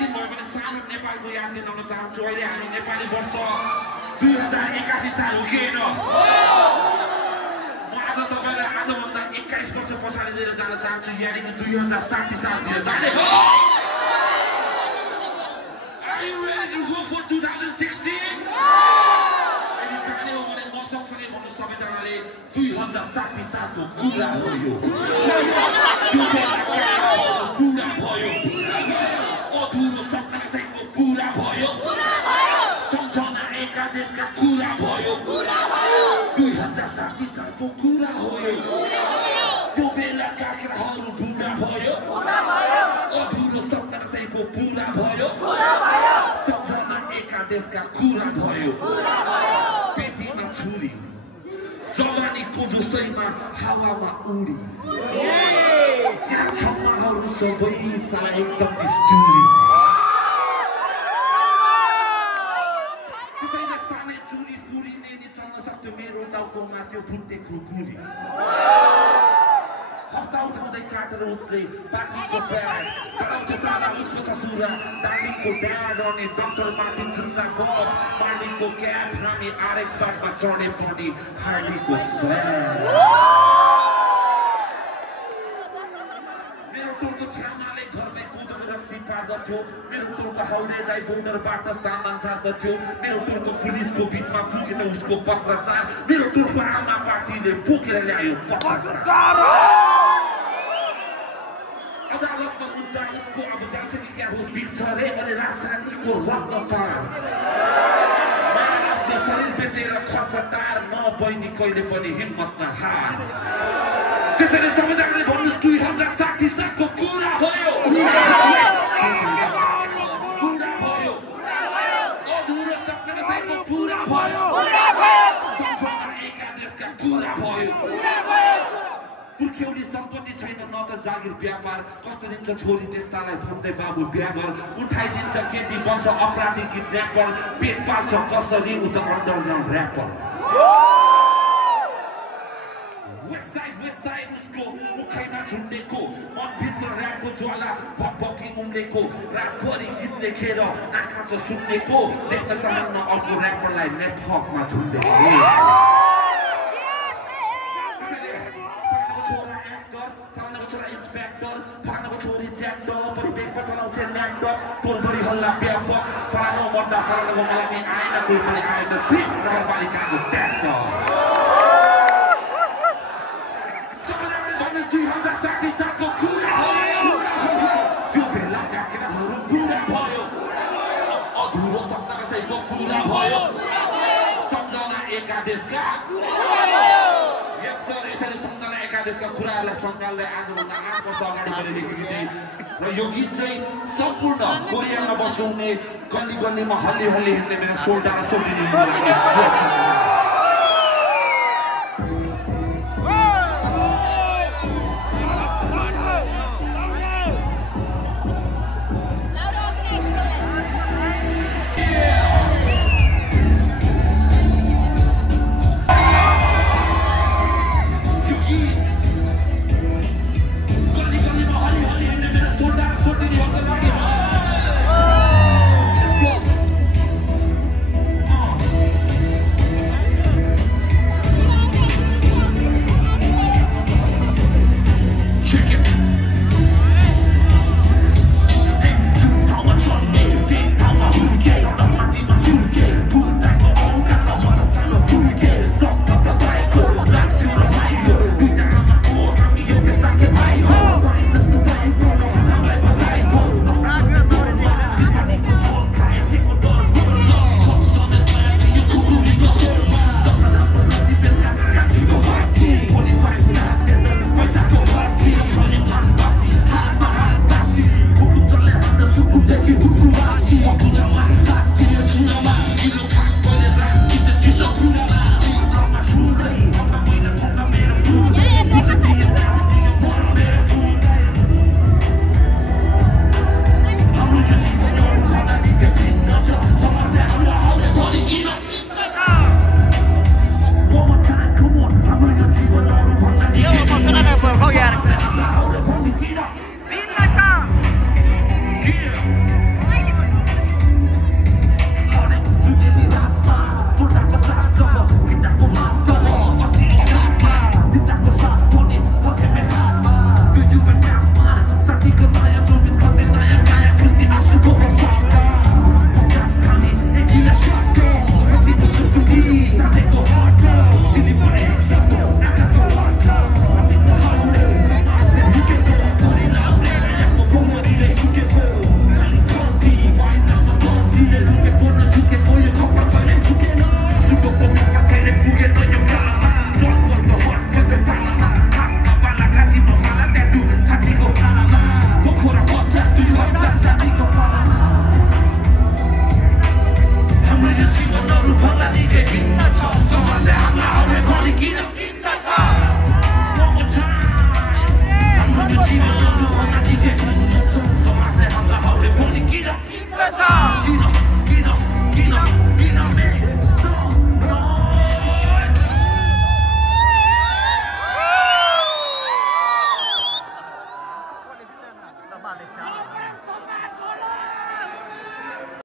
एकैछिन भयो भने सानो नेपालको याद दिलाउन चाहन्छु अहिले हामी नेपाली वर्ष 2081 साल हो कि होइन म आज तपाईलाई आजभन्दा 21 वर्ष पछाडि लिएर जान चाहन्छु यानी कि 2060 सालतिर जाने हो Are you ready to go for 2016? अहिले जाने हो भने म सँगसँगै भन्नु सबैजनाले 2060 सालको कुरा हो यो कुरा भयो अधुरो सपना सहितको कुरा भयो सम्झना एका देशका कुरा भयो 2060 सालको कुरा हो यो त्यो बेला काक्राहरू बुढा भयो अधुरो सपना सहितको पुरा भयो सम्झना एका देशका कुरा भयो पेटीमा छुरी जवानीको जोसैमा हावामा उडी यहाँ क्षमाहरू सबै साला एकदम स्टोरी त्यसैले सानै चुरी फुरिने नि चल्न सक्थ्यो मेरो टाउकोमा त्यो फुट्ने खुकुरी हप्ता उठाउँदै काटेर उसले पार्टीको ब्याग डराउँथ्यो साला उसको ससुरा दालीको ड्याड अनि डाक्टर मार्टिन जुत्ता बब पार्टीको क्याब हामी आरएक्स बाटमा चढे पनि हार्डीको मेरो टोलको छ्यामाले घरमै कुदुम रक्सी पार्दथ्यो मेरो टोलको हाउडे दाइ बोर्डरबाट सामान सार्दथ्यो मेरो टोलको पुलिसको बिचमा पुगेछ उसको पत्रचार मेरो टोलको आमा पार्टीले बोकेर ल्यायो पत्रचार अदालतमा मुद्दा उसको अब जान्छ कि क्या होस् बिग्छ रे अनि राजधानीको रत्नपार आफ्नो शरीर बेचेर खर्चदार न बहिनी कहिले पनि हिम्मत नहार त्यसैले सबैजनाले भन्नुहोस् 2060 सालको कुरा हो यो कुरा भयो अधुरो सपना सहितको पुरा भयो सम्झना एका देशका कुरा भयो पुर्ख्यौली सम्पत्ति छैन न त जागिर व्यापार कस्तो दिन्छ छोरी त्यस्तालाई भन्दै बाबु ब्यागर उठाइदिन्छ केटी बन्छ अपराधी किडन्यापर पेट पाल्छ कसरी उ त अन्डरग्राउन्ड ऱ्यापर वेस्ट साइड उसको मुखैमा झुन्डेको मनभित्र ऱ्यापको ज्वाला भकभकी उम्लेको रातभरि गीत लेखेर आँखा छ सुन्नेको देख्न चाहन्न अर्को ऱ्यापरलाई नेटवर्कमा झुन्डेको पोलभरि हल्ला व्यापक फलानो मर्दा फलानुको मलाई नि आएन कोही पनि आए त सिर्फ नगरपालिकाको ट्याक्टर सबैजनाले भन्नु 2060 सालको कुरा हो त्यो बेला काक्राहरू बुढा भयो अधुरो सपना कसैको पुरा भयो सम्झना एका देशका यसरी सम्झना एका देशका कुराहरूलाई सङ्घाललाई आजभन्दा 8 वर्ष अगाडि मैले लेखेकी थिएँ र यो गीत चाहिँ सम्पूर्ण कोरियामा बस्नुहुने गल्ली गल्लीमा हल्ली हिँड्ने मेरो सोल्टा र सोल्टिनी